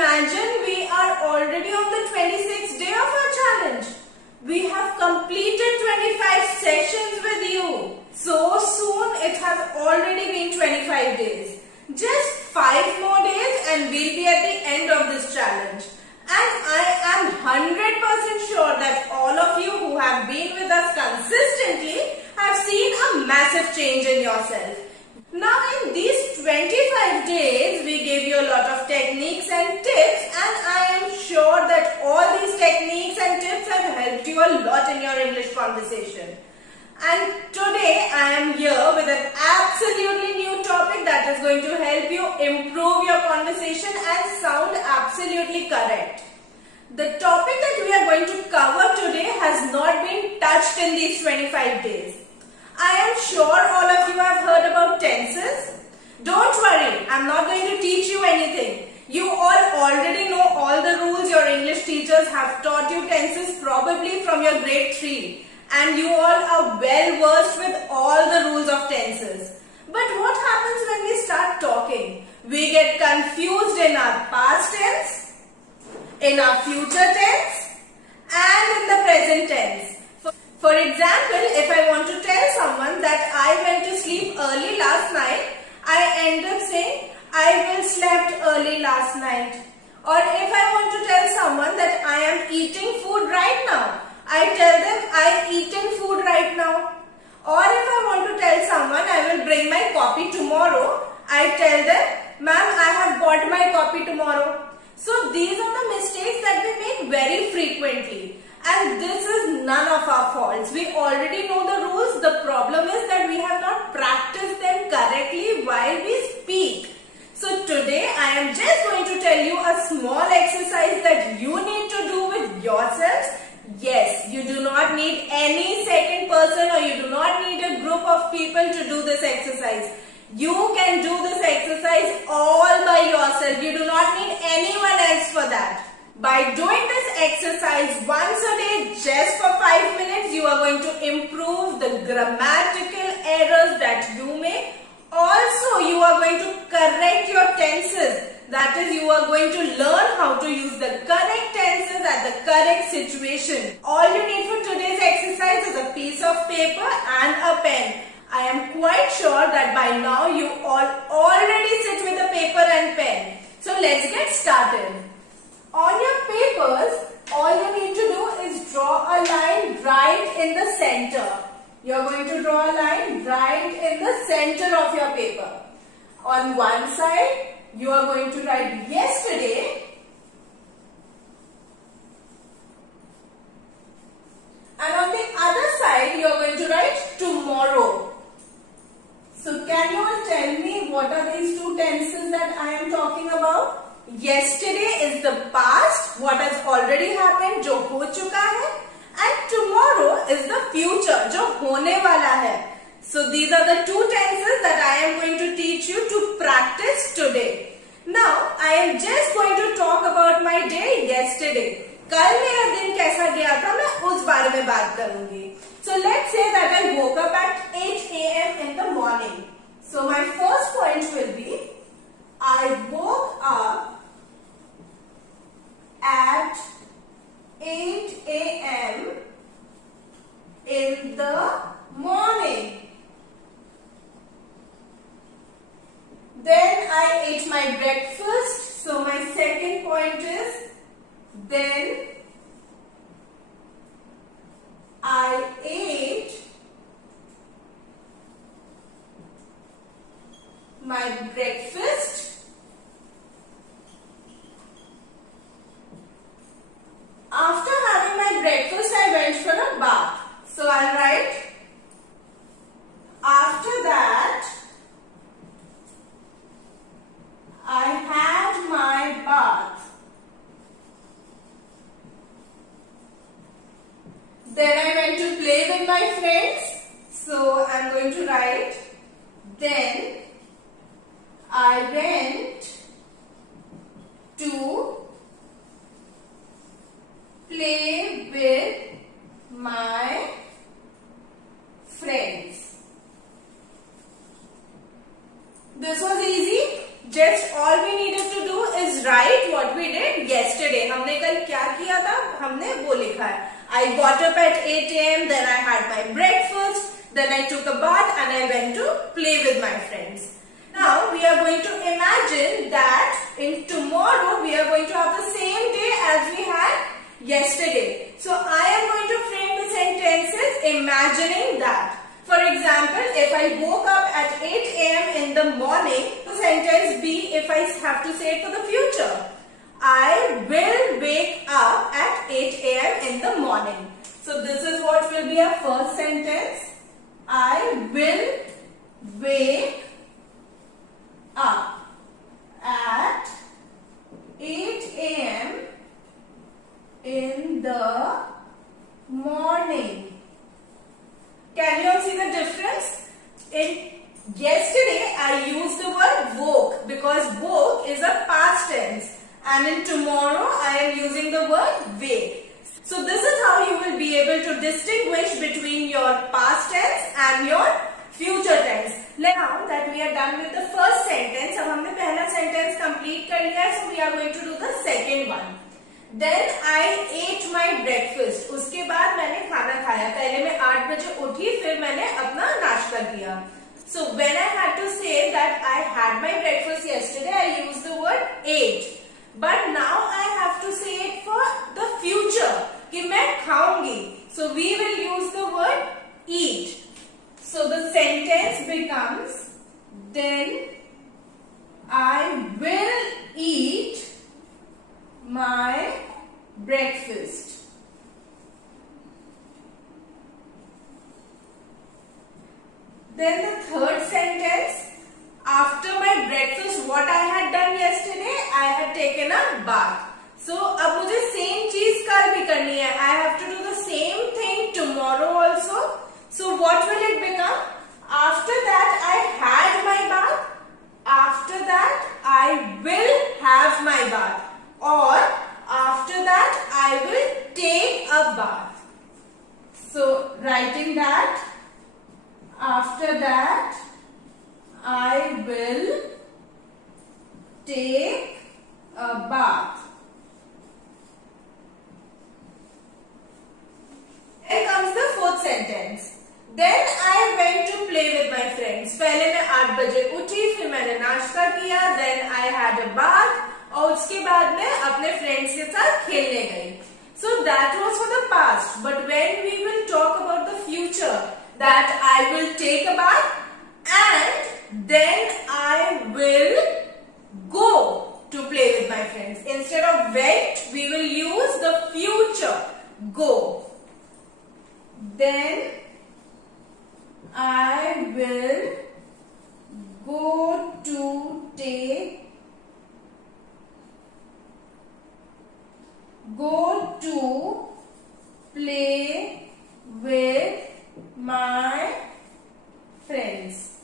imagine we are already on the 26th day of our challenge? We have completed 25 sessions with you. So soon it has already been 25 days. Just 5 more days and we'll be at the end of this challenge. And I am 100% sure that all of you who have been with us consistently have seen a massive change in yourself. Now in these 25 days, we gave you a lot of techniques and tips, and I am sure that all these techniques and tips have helped you a lot in your English conversation. And today I am here with an absolutely new topic that is going to help you improve your conversation and sound absolutely correct. The topic that we are going to cover today has not been touched in these 25 days. I am sure all of you have heard about tenses. Don't worry, I am not going to teach you anything. You all already know all the rules. Your English teachers have taught you tenses probably from your grade 3. And you all are well versed with all the rules of tenses. But what happens when we start talking? We get confused in our past tense, in our future tense, and in the present tense. For example, if I want to tell someone that I went to sleep early last night, I end up saying, I will slept early last night. Or if I want to tell someone that I am eating food right now, I tell them I eaten food right now. Or if I want to tell someone I will bring my copy tomorrow, I tell them, ma'am, I have bought my copy tomorrow. So these are the mistakes that we make very frequently. And this is none of our faults. We already know the rules. The problem is that we have not practiced them correctly while we speak. So today I am just going to tell you a small exercise that you need to do with yourselves. Yes, you do not need any second person or you do not need a group of people to do this exercise. You can do this exercise all by yourself. You do not need anyone else for that. By doing this exercise once a day just for 5 minutes, you are going to improve the grammatical errors that you make. Also, you are going to correct your tenses. That is, you are going to learn how to use the correct tenses at the correct situation. All you need for today's exercise is a piece of paper and a pen. I am quite sure that by now you all already sit with a paper and pen. So let's get started. On your papers, all you need to do is draw a line right in the center. You are going to draw a line right in the center of your paper. On one side, you are going to write yesterday, and on the other side, you are going to write tomorrow. So can you all tell me what are these two tenses that I am talking about? Yesterday is the past, what has already happened, जो हो चुका है, and tomorrow is the future, जो होने वाला है. So these are the two tenses that I am going to teach you to practice today. Now I am just going to talk about my day yesterday. कल मेरा दिन कैसा गया था मैं उस बारे में बात करूंगी. So let's say that I woke up at 8 a.m. in the morning. So my first point will be I woke up at 8 a.m. in the morning. Then I ate my breakfast. So my second point is then I ate my breakfast. After having my breakfast, I went for a bath. So I'll write after that I had my bath. Then I went to play with my friends. So I'm going to write then I went to play with my friends. This was easy. Just all we needed to do is write what we did yesterday. हमने कल क्या किया था, हमने वो लिखा है. I got up at 8 a.m. Then I had my breakfast. Then I took a bath and I went to play with my friends. Now we are going to imagine that in tomorrow we are going to have the same day as we had yesterday. So I am going to frame the sentences imagining that. For example, if I woke up at 8 a.m. in the morning, the sentence be if I have to say it for the future. I will wake up at 8 a.m. in the morning. So this is what will be our first sentence. I will wake up at 8 a.m. in the morning. Can you all see the difference? Yesterday I used the word woke because woke is a past tense, and in tomorrow I am using the word wake. So this is how you will be able to distinguish between your past tense and your future tense. Now that we are done with the first sentence, अब हमने पहला sentence complete कर लिया है, so we are going to do the second one. Then I ate my breakfast. उसके बाद मैंने खाना खाया. पहले मैं 8 बजे उठी, फिर मैंने अपना नाश्ता किया. So when I had to say that I had my breakfast yesterday, I used the word ate. But now I have to say it for the future कि मैं खाऊंगी. So we will use the word eat. So the sentence becomes, then I will eat my breakfast. Then the third sentence, after my breakfast, what I had done yesterday, I had taken a bath. So अब मुझे same चीज कल भी करनी है. I have to do the same thing tomorrow also. So what will it become? After that I had my bath. After that I will have my bath. Or after that I will take a bath. So writing that, after that I will take a bath. Here comes the fourth sentence. Then I went to play with my friends. पहले मैं 8 बजे उठी, फिर मैंने नाश्ता किया. Then I had a bath. और उसके बाद मैं अपने फ्रेंड्स के साथ खेलने गई. So that was for the past. But when we will talk about the future, that I will take a bath and then I will go to play with my friends. Instead of went, we will use the future. Go. Then I will go to play with my friends.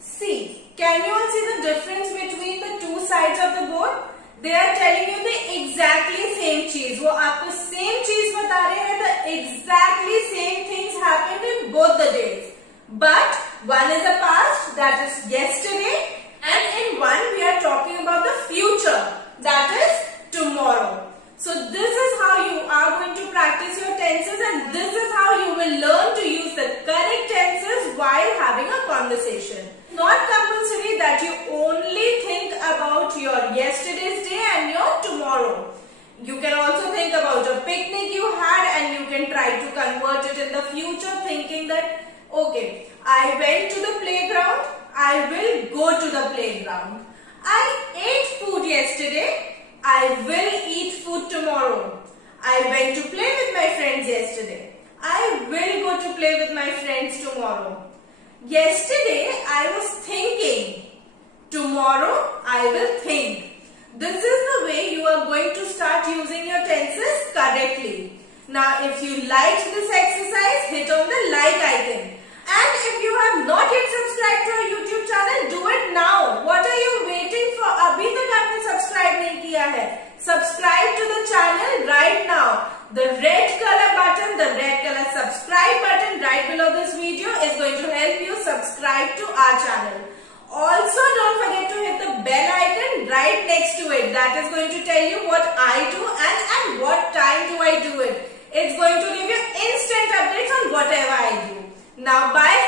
See, can you all see the difference between the two sides of the board? They are telling you the exactly same चीज. वो आपको same चीज बता रहे हैं. The exactly same things happened in both the days. But one is a past, that is yesterday, and in one we are talking about the future, that is tomorrow. So this is how you are going to practice your tenses, and this is how you will learn to use the correct tenses while having a conversation. Not compulsory that you only think about your yesterday's day and your tomorrow. You can also think about a picnic you had and you can try to convert it in the future, thinking that, okay, I went to the playground, I will go to the playground. I ate food yesterday, I will eat food tomorrow. I went to play with my friends yesterday. I will go to play with my friends tomorrow. Yesterday I was thinking. Tomorrow I will think. This is the way you are going to start using your tenses correctly. Now if you liked this exercise, hit on the like icon. And if you have not yet subscribed to our YouTube channel, do it now. What are you waiting for? अभी तक आपने subscribe नहीं किया है. Subscribe to the channel right now. The red color button, the red color subscribe button right below this video is going to help you subscribe to our channel. Also don't forget to hit the bell icon right next to it. That is going to tell you what I do and at what time do I do it. It's going to give you instant updates on whatever I do. Now bye